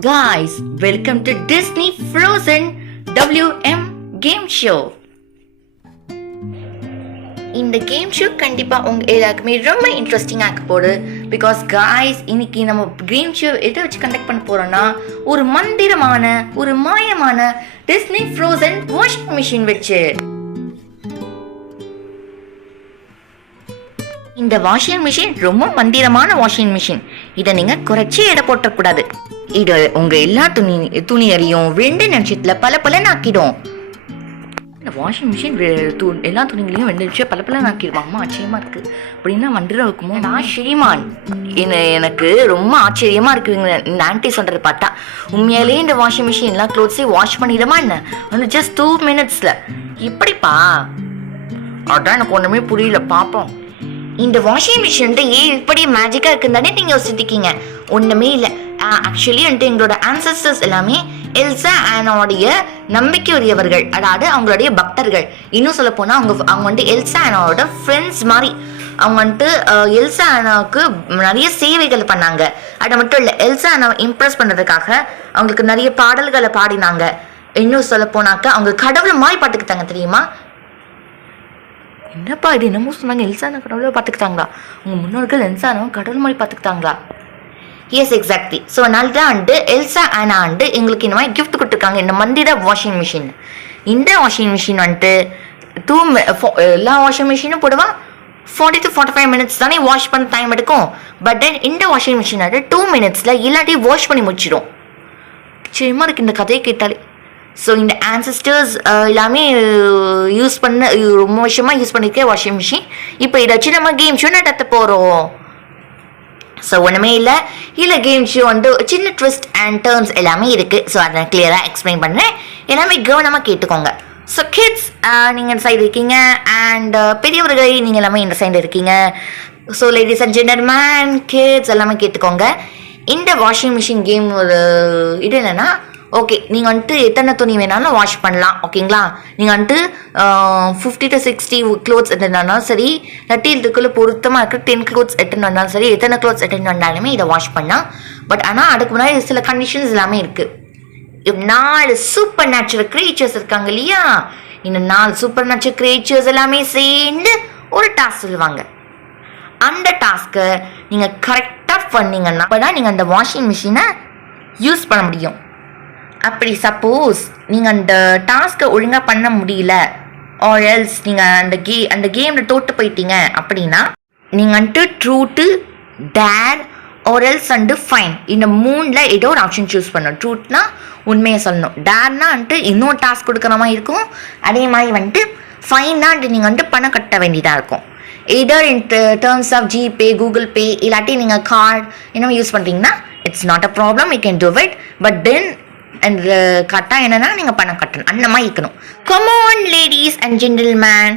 Guys, welcome to Disney Frozen WM Game Show. இந்த game show கண்டிப்பாக உங்கள் எல்லாருக்குமே ரொம்ப இன்ட்ரெஸ்டிங்காக இருக்க போகுது பிகாஸ் காய்ஸ் இன்னைக்கு நம்ம கேம் ஷோ எதை வச்சு கண்டக்ட் பண்ண போகிறோம்னா ஒரு மந்திரமான ஒரு மாயமான டிஸ்னி ஃப்ரோசன் வாஷிங் மிஷின் வச்சு இந்த வாஷிங் மிஷின் ரொம்ப மந்திரமான வாஷிங் மிஷின் இதை நீங்க குறைச்சி எடை போட்டக்கூடாது. இது உங்க எல்லா துணி துணியையும் ரெண்டு நிமிஷத்துல பல பல நாக்கிடும் இந்த வாஷிங் மிஷின் எல்லா துணிகளையும் ரெண்டு நிமிஷம் பல பல நாக்கிடுமா அம்மா ஆச்சரியமா இருக்கு. அப்படின்னா மந்திரம் இருக்குமோ? நான் ஸ்ரீமான். என்ன எனக்கு ரொம்ப ஆச்சரியமா இருக்குங்க இந்த ஆன்டி சொல்றது பார்த்தா உண்மையிலேயே இந்த வாஷிங் மிஷின் எல்லா க்ளோத்ஸையும் வாஷ் பண்ணிடுமா என்ன? வந்து ஜஸ்ட் டூ மினிட்ஸ்ல இப்படிப்பா? அதான் எனக்கு ஒண்ணுமே புரியல. பாப்போம். இந்த வாஷிங் மிஷின் ஏன் இப்படி மேஜிக்காக இருக்குன்னு தானே நீங்கள் யோசிச்சிருக்கீங்க? ஒன்றுமே இல்லை. ஆக்சுவலி வந்துட்டு எங்களோட ஆன்சஸ்டர்ஸ் எல்லாமே எல்சா ஆனோடைய நம்பிக்கையுரியவர்கள். அதாவது அவங்களுடைய பக்தர்கள். இன்னும் சொல்ல போனால் அவங்க அவங்க வந்துட்டு எல்சா ஆனோட ஃப்ரெண்ட்ஸ் மாதிரி. அவங்க வந்துட்டு எல்சா ஆனாவுக்கு நிறைய சேவைகள் பண்ணாங்க. அது மட்டும் இல்லை எல்சா ஆனாவை இம்ப்ரெஸ் பண்ணுறதுக்காக அவங்களுக்கு நிறைய பாடல்களை பாடினாங்க. இன்னும் சொல்ல போனாக்க அவங்க கடவுள் மாதிரி பாட்டுக்கிட்டாங்க தெரியுமா? என்னப்பா இது? என்னமோ சொன்னாங்க. எல்சான கடவுளை பார்த்துக்கிட்டாங்களா? உங்கள் முன்னோர்கள் எல்சானவும் கடவுள் மாதிரி பார்த்துக்கிட்டாங்களா? எஸ் எக்ஸாக்ட்லி ஸோ அதனால தான் எல்சா ஆனா ஆண்டு எங்களுக்கு இந்த மாதிரி கிஃப்ட் கொடுத்துருக்காங்க. இந்த மந்திர வாஷிங் மிஷின் இந்த வாஷிங் மிஷின் வந்துட்டு டூ எல்லா வாஷிங் மிஷினும் போடுவா. Forty to forty five minutes தானே வாஷ் பண்ண டைம் எடுக்கும். பட் தென் இந்த வாஷிங் மிஷின் வந்துட்டு டூ மினிட்ஸில் இல்லாட்டி வாஷ் பண்ணி முடிச்சிடும் சரிமா இருக்கு இந்த கதையை கேட்டாலே. ஸோ இந்த ஆன்சிஸ்டர்ஸ் uh, எல்லாமே uh, யூஸ் பண்ண uh, ரொம்ப வருஷமாக யூஸ் பண்ணியிருக்க வாஷிங் மிஷின் இப்போ இதை வச்சு நம்ம கேம் ஷோ நடத்த போகிறோம் ஸோ ஒன்றுமே இல்லை. இல்லை கேம் ஷோ வந்து சின்ன ட்விஸ்ட் அண்ட் டேர்ம்ஸ் எல்லாமே இருக்குது ஸோ அதை நான் கிளியராக எக்ஸ்பிளைன் பண்ணுறேன் எல்லாமே கவனமாக கேட்டுக்கோங்க. ஸோ கிட்ஸ் நீங்கள் இந்த சைடு இருக்கீங்க. அண்ட் பெரியவர்கள் நீங்கள் எல்லாமே இந்த சைடு இருக்கீங்க. So ladies and gentlemen kids எல்லாமே கேட்டுக்கோங்க. இந்த வாஷிங் மிஷின் கேம் ஒரு இது என்னென்னா ஓகே நீங்கள் வந்துட்டு எத்தனை துணி வேணாலும் வாஷ் பண்ணலாம் ஓகேங்களா நீங்கள் வந்துட்டு ஃபிஃப்டி டு சிக்ஸ்டி க்ளோத்ஸ் எடுத்துனாலும் சரி இல்லாட்டி இதுக்குள்ளே பொருத்தமாக இருக்க டென் க்ளோத்ஸ் எடுத்துன்னு வந்தாலும் சரி எத்தனை க்ளோத்ஸ் எடுத்துன்னு வந்தாலுமே இதை வாஷ் பண்ணலாம். பட் ஆனால் அதுக்கு முன்னாடி சில கண்டிஷன்ஸ் எல்லாமே இருக்குது நாலு சூப்பர் நேச்சுரல் கிரியேச்சர்ஸ் இருக்காங்க இல்லையா? இந்த நாலு சூப்பர் நேச்சுரல் கிரியேச்சர்ஸ் எல்லாமே சேர்ந்து ஒரு டாஸ்க் சொல்லுவாங்க. அந்த டாஸ்க்கை நீங்கள் கரெக்டாக பண்ணீங்கன்னா அப்போ தான் நீங்கள் அந்த வாஷிங் மிஷினை யூஸ் பண்ண முடியும். அப்படி சப்போஸ் நீங்கள் அந்த டாஸ்க்கை ஒழுங்காக பண்ண முடியல. ஆர் எல்ஸ் நீங்கள் அந்த கே அந்த கேமில் தோட்டு போயிட்டீங்க அப்படின்னா நீங்கள் வந்துட்டு truth dare or else and fine இந்த மூணில் ஏதோ ஒரு ஆப்ஷன் சூஸ் பண்ணணும். ட்ரூட்னா உண்மையை சொல்லணும். டேர்னா வந்துட்டு இன்னொரு டாஸ்க் கொடுக்குற மாதிரி இருக்கும். அதே மாதிரி வந்துட்டு ஃபைன்னா நீங்கள் வந்துட்டு பணம் கட்ட வேண்டியதாக இருக்கும். Either in terms of GPay Google Pay இல்லாட்டி நீங்கள் கார்டு என்ன யூஸ் பண்ணுறீங்கன்னா it's not a problem you can do it but then and கரெக்டாக என்னன்னா நீங்கள் பணம் கட்டணும். அந்த மாதிரி இருக்கணும். Come on ladies and gentlemen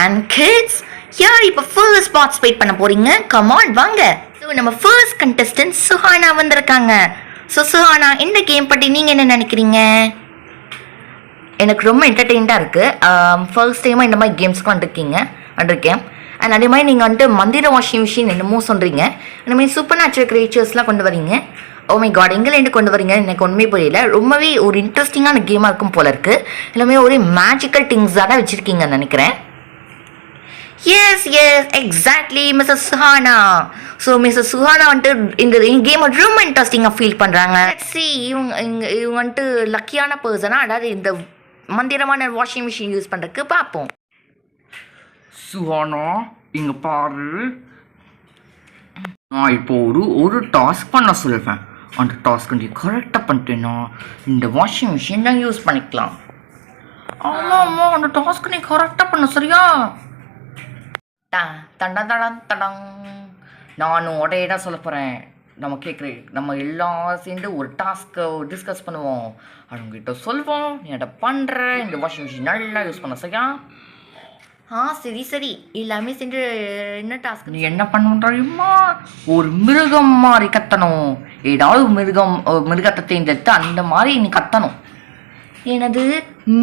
and kids யார் இப்போ ஃபர்ஸ்ட் பார்ட்டிசிபேட் பண்ண போறீங்க? கமான் வாங்க. ஸோ நம்ம ஃபர்ஸ்ட் கண்டஸ்டன்ட் சுஹானா வந்திருக்காங்க. ஸோ சுஹானா இந்த கேம் பற்றி நீங்கள் என்ன நினைக்கிறீங்க? எனக்கு ரொம்ப என்டர்டெயின்டாக இருக்குது ஃபர்ஸ்ட் டைமாக இந்த மாதிரி கேம்ஸ்க்கு வந்திருக்கீங்க. வந்திருக்கேன். அண்ட் அதே மாதிரி நீங்கள் வந்துட்டு மந்திர வாஷிங் மிஷின் என்னமோ சொல்கிறீங்க அந்த மாதிரி சூப்பர் நேச்சுரல் கிரியேச்சர்ஸ்லாம் கொண்டு வரீங்க. ஓ மை காட் எங்கேருந்து கொண்டு வரீங்க எனக்கு ஒன்றுமே புரியல. ரொம்பவே ஒரு இன்ட்ரெஸ்டிங்கான கேமாக இருக்கும் போல இருக்குது எல்லாமே ஒரே மேஜிக்கல் திங்ஸாக தான் வச்சுருக்கீங்கன்னு நினைக்கிறேன். Yes yes exactly Mrs Suhana so Mrs Suhana வந்துட்டு இந்த கேம் ரொம்ப இன்ட்ரெஸ்டிங்காக ஃபீல் பண்ணுறாங்க சி இவங்க இவங்க இவங்க வந்துட்டு லக்கியான பர்சனாக அதாவது இந்த மந்திரமான வாஷிங் மிஷின் யூஸ் பண்ணுறதுக்கு பார்ப்போம். சுஹானா இங்கே பாரு. நான் இப்போ ஒரு ஒரு டாஸ்க் பண்ண சொல்லுவேன் அந்த டாஸ்க் நீ கரெக்டாக பண்ணிட்டேன்னா இந்த வாஷிங் மிஷின் தான் யூஸ் பண்ணிக்கலாம். ஆமாம் ஆமாம் அந்த டாஸ்க் நீ கரெக்டாக பண்ண சரியா? டா தண்டா தடா தடங் நானும் ஒரே தான் சொல்ல போகிறேன் நம்ம கேட்குறேன் நம்ம எல்லாம் சேர்ந்து ஒரு டாஸ்க்கை டிஸ்கஸ் பண்ணுவோம். அவங்ககிட்ட சொல்வோம் நீ அதை பண்ணுற இந்த வாஷிங் மிஷின் நல்லா யூஸ் பண்ண சரியா? ஆ சரி சரி. எல்லாமே சென்று என்ன டாஸ்க் நீ என்ன தெரியுமா? ஒரு மிருகம் மாதிரி கத்தணும். ஏதாவது மிருகம் மிருகத்தை தேர்ந்தெடுத்து அந்த மாதிரி நீ கத்தணும். எனது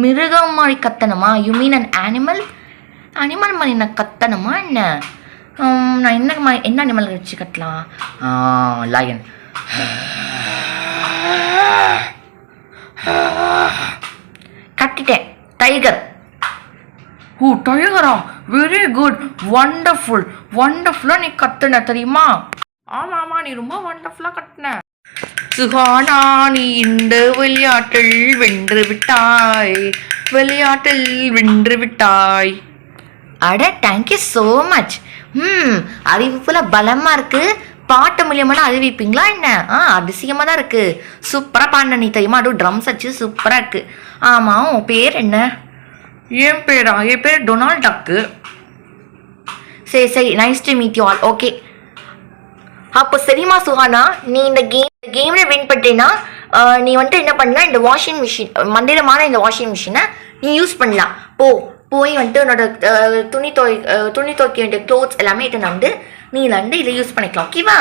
மிருகம் மாதிரி கத்தணுமா? You mean an animal animal மாதிரி நான் கத்தணுமா என்ன? நான் என்ன மாதிரி என்ன அனிமல் வச்சு கட்டலாம்? லயன் கட்டிட்டேன். டைகர் ஓ டயரா வெரி குட் வண்டர்ஃபுல் வண்டர்ஃபுல்லாக நீ கத்துன தெரியுமா? ஆமாம் ஆமாம் நீ ரொம்ப வண்டர்ஃபுல்லாக கத்துன சுகானா நீ இந்த விளையாட்டில் வென்று விட்டாய். விளையாட்டில் வென்று விட்டாய். அட தேங்க்யூ ஸோ மச் ம் அறிவிப்புல பலமாக இருக்கு. பாட்டு மூலியமெல்லாம் அறிவிப்பீங்களா என்ன? ஆ அதிசயமாக தான் இருக்குது சூப்பராக பாடின நீ தெரியுமா? அதுவும் ட்ரம்ஸ் வச்சு சூப்பராக இருக்குது ஆமாம் உன் பேர் என்ன? என் பேரா? என் பேர் டொனால்ட் டக்கு. சரி சரி. Nice to meet you all okay அப்போ சரிம்மா சுஹானா நீ இந்த கேம் கேமில் வின் பண்ணிட்டேன்னா நீ வந்துட்டு என்ன பண்ணலாம்? இந்த வாஷிங் மிஷின் மந்திரமான இந்த வாஷிங் மிஷினை நீ யூஸ் பண்ணலாம். போ. போய் வந்துட்டு உன்னோட துணி துவை துணி துவைக்க வேண்டிய க்ளோத்ஸ் எல்லாமே எடுத்து வந்து நீ வந்து இதை யூஸ் பண்ணிக்கலாம். ஓகேவா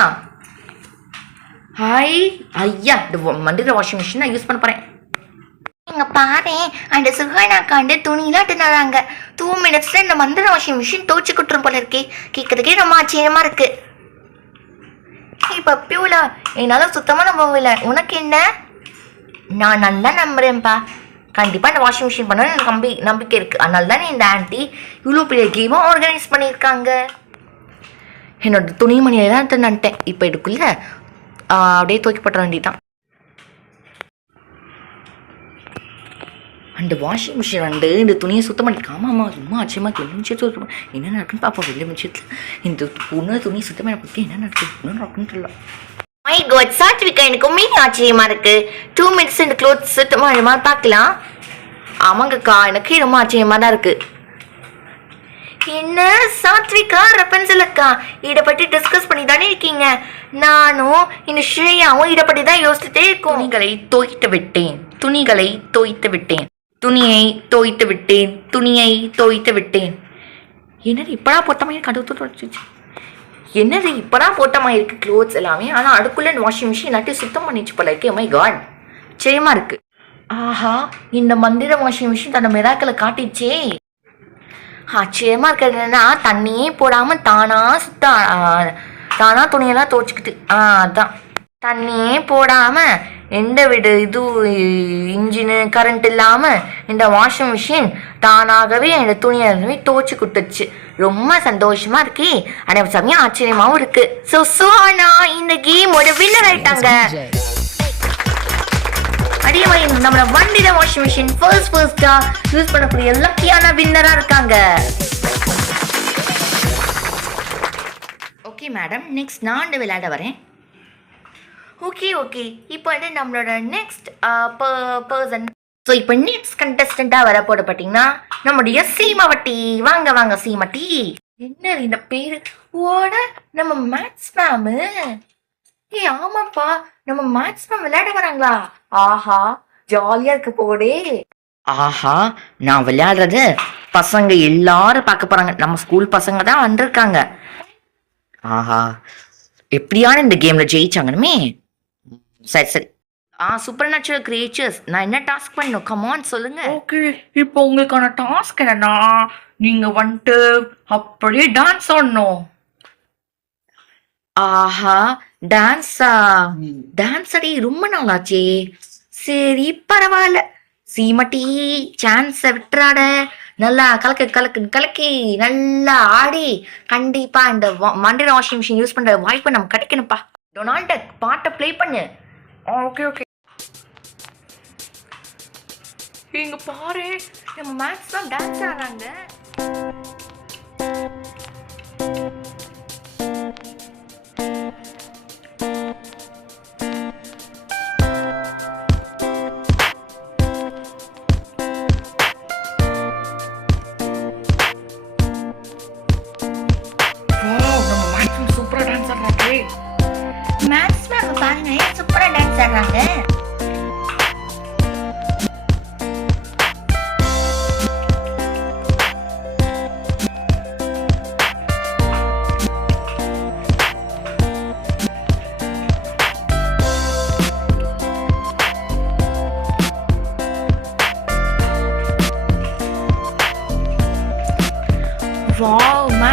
ஹாய் ஐயா இந்த மந்திர வாஷிங் மிஷின் நான் யூஸ் பண்ண போகிறேன் பாரு அந்த சுகானாக்கா காண்டு துணிலாம் எடுத்துனாங்க டூ மினிட்ஸ்ல இந்த மந்திர வாஷிங் மிஷின் தோச்சு குட்டுரும் போல இருக்கே. கேட்கறதுக்கே ரொம்ப ஆச்சரியமா இருக்கு. இப்போ பியூலா என்னால் சுத்தமாக நம்ப முடியல. உனக்கு என்ன? நான் நல்லா நம்புறேன்ப்பா கண்டிப்பாக இந்த வாஷிங் மிஷின் பண்ண எனக்கு நம்பி நம்பிக்கை இருக்குது அதனால தானே இந்த ஆண்டி இவ்வளோ பெரிய கேமும் ஆர்கனைஸ் பண்ணியிருக்காங்க. என்னோட துணிமணியை தான் எடுத்து நட்டேன் இப்போ இதுக்குள்ள அப்படியே தூக்கி போட்டுற வேண்டியதான் அந்த வாஷிங் மிஷின் வந்து இந்த துணியை சுத்தம் பண்ணி ஆமாம்மா சும்மா ஆச்சரியமா ரெண்டு நிமிஷத்துல சுத்தம் பண்ணி- என்ன நடக்குன்னு பார்ப்போம் ரெண்டு நிமிஷத்தில் இந்த பொண்ணு துணி சுத்தம் பண்ண பற்றி என்ன நடக்குது? என்ன நடக்குன்னு தெரியல. மை காட் சாத்விகா எனக்கு உண்மையிலே ஆச்சரியமா இருக்கு. டூ மினிட்ஸ் இந்த க்ளோத்ஸ் சுத்தமாக மாதிரி பார்க்கலாம். ஆமாங்கக்கா எனக்கு ரொம்ப ஆச்சரியமா தான் இருக்கு. என்ன? சாத்விகா ரப்பன்சல் அக்கா இதை பற்றி டிஸ்கஸ் பண்ணி தானே இருக்கீங்க. நானும் இந்த ஸ்ரேயாவும் இதை பற்றி தான் யோசிச்சுட்டே இருக்கோம். துணிகளை தோய்த்து விட்டேன். துணிகளை தோய்த்து விட்டேன். துணியை தோய்த்து விட்டேன் துணியை தோய்த்து விட்டேன். என்னது இப்படா பொத்தமாக கடுத்து தொடச்சிச்சு என்னது இப்படா போட்டமாயிருக்கு க்ளோத்ஸ் எல்லாமே? ஆனால் அடுக்குள்ள வாஷிங் மிஷின் நட்டு சுத்தம் பண்ணிச்சு போல இருக்கு oh மை காட் ஆச்சரியமா இருக்கு. ஆஹா இந்த மந்திர வாஷிங் மிஷின் தன்னோட மிராக்களை காட்டிச்சே. ஆச்சரியமா இருக்கிறது என்னன்னா தண்ணியே போடாம தானா சுத்த தானாக தானா துணியெல்லாம் துவைச்சிக்கிட்டு ஆ அதான். தண்ணியே போடாமல் எந்த விட இது இன்ஜினு கரண்ட் இல்லாம இந்த வாஷிங் மிஷின் தானாகவே இந்த துணியை துவைச்சு கொடுத்துச்சு ரொம்ப சந்தோஷமா இருக்கே. அதே சமயம் ஆச்சரியமாவும் இருக்கு. ஸோ சுஹானா இந்த கேமோட வின்னர் ஆயிட்டாங்க. அதே மாதிரி நம்மளோட வண்டியில வாஷிங் மிஷின் ஃபர்ஸ்ட் ஃபர்ஸ்டா யூஸ் பண்ணக்கூடிய லக்கியான வின்னரா இருக்காங்க. ஓகே மேடம் நெக்ஸ்ட் நான் விளையாட வரேன். ஓகே ஓகே இப்போ வந்து நம்மளோட நெக்ஸ்ட் பர்சன் ஸோ இப்போ நெக்ஸ்ட் கண்டஸ்டண்ட்டாக வர போட பார்த்தீங்கன்னா நம்முடைய சீமாவட்டி. வாங்க வாங்க சீமாட்டி என்ன இந்த பேர்? ஓட நம்ம மேத்ஸ் மேமு ஏய் ஆமாப்பா. நம்ம மேத்ஸ் மேம் விளையாட வராங்களா? ஆஹா ஜாலியா இருக்க போடே. ஆஹா நான் விளையாடுறது பசங்க எல்லாரும் பார்க்க போறாங்க. நம்ம ஸ்கூல் பசங்க தான் வந்திருக்காங்க. ஆஹா எப்படியான இந்த கேம்ல ஜெயிச்சாங்கனுமே சரி சரி. ஆ சூப்பர் நேச்சுரல் கிரியேச்சர்ஸ் நான் என்ன டாஸ்க் பண்ணணும்? கமான் சொல்லுங்க. ஓகே இப்போ உங்களுக்கான டாஸ்க் என்னன்னா நீங்க வந்துட்டு அப்படியே டான்ஸ் ஆடணும். ஆஹா டான்ஸா டான்ஸ் அடி ரொம்ப நாளாச்சே. சரி பரவாயில்ல. சீமட்டி சான்ஸை விட்டுறாட நல்லா கலக்கு கலக்கு கலக்கி நல்லா ஆடி. கண்டிப்பா இந்த மண்டே வாஷிங் மிஷின் யூஸ் பண்ற வாய்ப்பு நம்ம கிடைக்கணும்ப்பா. டொனால்ட பாட்டை ப்ளே பண்ணு. Oh, ஓகே ஓகே இங்க பாரு நம்ம மேக்ஸ் தான் டான்ஸ் ஆடுறாங்க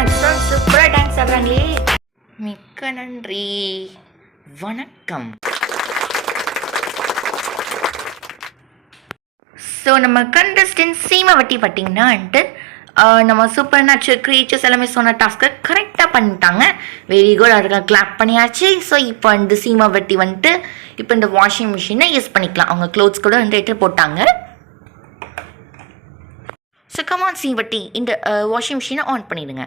வாவ் மேக்ஸ் சூப்பரா டான்ஸ் ஆடுறாங்களே மிக்க நன்றி. வணக்கம். ஸோ நம்ம கண்டஸ்டன்ட் சீமை வட்டி பார்த்தீங்கன்னான்ட்டு ஆஹ், நம்ம சூப்பர் நேச்சுரல் க்ரியேச்சர்ஸ் எல்லாமே சொன்ன டாஸ்க்கை கரெக்டாக பண்ணிட்டாங்க. வெரி குட் அதுக்கு கிளாப் பண்ணியாச்சு. ஸோ இப்போ இந்த சீமை வட்டி வந்துட்டு இப்போ இந்த வாஷிங் மிஷினை யூஸ் பண்ணிக்கலாம். அவங்க க்ளோத்ஸ் கூட வந்து எடுத்து போட்டாங்க. ஸோ கமான் சீவட்டி இந்த வாஷிங் மிஷினை ஆன் பண்ணிடுங்க.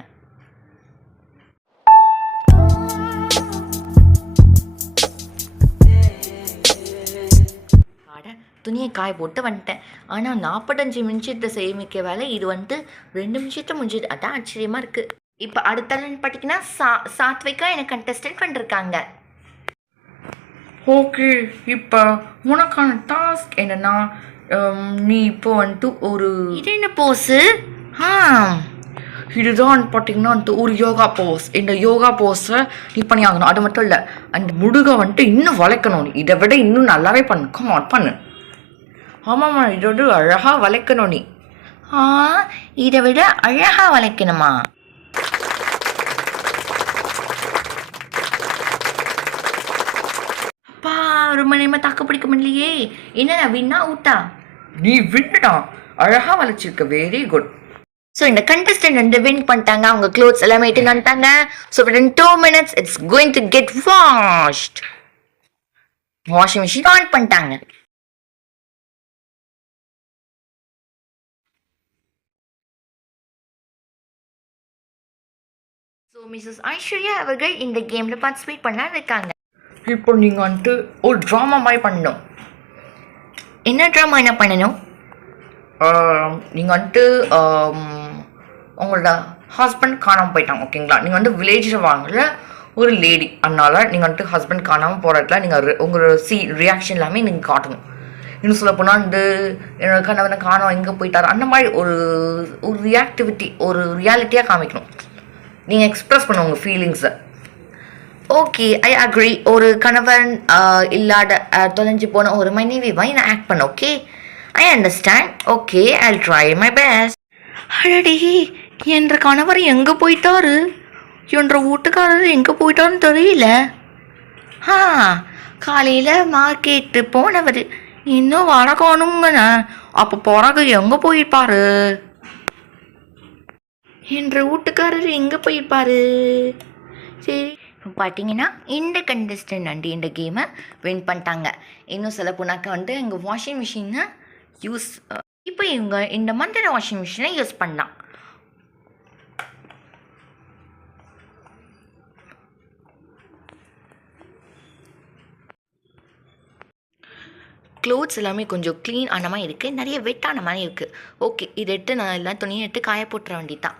துணியை காய போட்டு வந்துட்டேன். ஆனால் நாற்பத்தஞ்சு நிமிஷத்தை சேமிக்க வேலை. இது வந்துட்டு ரெண்டு நிமிஷத்தை முடிஞ்சது. அதான் ஆச்சரியமாக இருக்குது இப்போ அடுத்தலன்னு பார்த்தீங்கன்னா சா சாத்விகா எனக்கு கண்டஸ்டன்ட் பண்ணிருக்காங்க. ஓகே இப்போ உனக்கான டாஸ்க் என்னன்னா நீ இப்போ வந்துட்டு ஒரு இது என்ன போஸு ஆ. இதுதான் பார்த்தீங்கன்னா வந்துட்டு ஒரு யோகா போஸ் இந்த யோகா போஸை நீ பண்ணி ஆகணும் அது மட்டும் இல்லை அந்த முடுகை வந்துட்டு இன்னும் வளைக்கணும். இதை விட இன்னும் நல்லாவே பண்ணு. கமான் பண்ணு. ஆமாம்மா இதோட அழகாக வளைக்கணும் நீ ஆ இதை விட அழகாக வளைக்கணுமா? அப்பா ரொம்ப நேரமாக தாக்கு பிடிக்க முடியலையே. என்ன வின்னா அவுட்டா நீ வின்னுடா அழகாக வளைச்சிருக்க வெரி குட் ஸோ இந்த கண்டஸ்டன்ட் வந்து வின் பண்ணிட்டாங்க. அவங்க க்ளோத்ஸ் எல்லாமே இட்டு வந்துட்டாங்க. So within two minutes it's going to get washed washing machine on பண்ணிட்டாங்க. ஸோ மிஸ்ஸஸ் ஐஸ்வர்யா அவர்கள் இந்த கேமில் பார்ட்டிசிபேட் பண்ண இருக்காங்க? இப்போ நீங்கள் வந்துட்டு ஒரு ட்ராமா மாதிரி பண்ணணும். என்ன ட்ராமா என்ன பண்ணணும்? நீங்கள் வந்துட்டு உங்களோட ஹஸ்பண்ட் காணாமல் போயிட்டாங்க ஓகேங்களா? நீங்கள் வந்து வில்லேஜில் வாங்கல ஒரு லேடி அதனால நீங்கள் வந்துட்டு ஹஸ்பண்ட் காணாமல் போகிறதுல நீங்கள் உங்களோட சி ரியாக்ஷன் எல்லாமே நீங்கள் காட்டணும். இன்னும் சொல்ல போனால் வந்து என்னோட கணவனை காணோம் எங்கே போயிட்டாரு அந்த மாதிரி ஒரு ஒரு ரியாக்டிவிட்டி ஒரு ரியாலிட்டியாக காமிக்கணும். நீங்கள் எக்ஸ்ப்ரெஸ் பண்ணுங்க உங்கள் ஃபீலிங்ஸை ஓகே ஐ அக்ரி ஒரு கணவன் இல்லாத தொலைஞ்சு போன ஒரு மனைவி வாய் நான் ஆக்ட் பண்ண okay I understand okay I try my best அடடி என்ற கணவர் எங்கே போயிட்டாரு? என்ற வீட்டுக்காரர் எங்கே போயிட்டாருன்னு தெரியல. ஆ காலையில் மார்க்கெட்டு போனவர். இன்னும் வர காணுங்கண்ணே அப்போ பிறகு எங்கே போயிருப்பாரு? என்ற வீட்டுக்காரர் எங்கே போயிருப்பாரு? சரி. இப்போ பார்த்தீங்கன்னா இந்த கண்டஸ்டன்ட் அண்டி இந்த கேமை வின் பண்ணிட்டாங்க. இன்னும் சொல்ல போனாக்கா வந்து எங்கள் வாஷிங் மிஷினை யூஸ் இப்போ இவங்க இந்த மந்திர வாஷிங் மிஷினை யூஸ் பண்ணலாம். க்ளோத்ஸ் எல்லாமே கொஞ்சம் க்ளீன் ஆன மாதிரி இருக்குது நிறைய வெட்டான மாதிரி இருக்குது ஓகே இதை எடுத்து நான் எல்லாம் துணியை எடுத்து காய போட்டுற வேண்டியதான்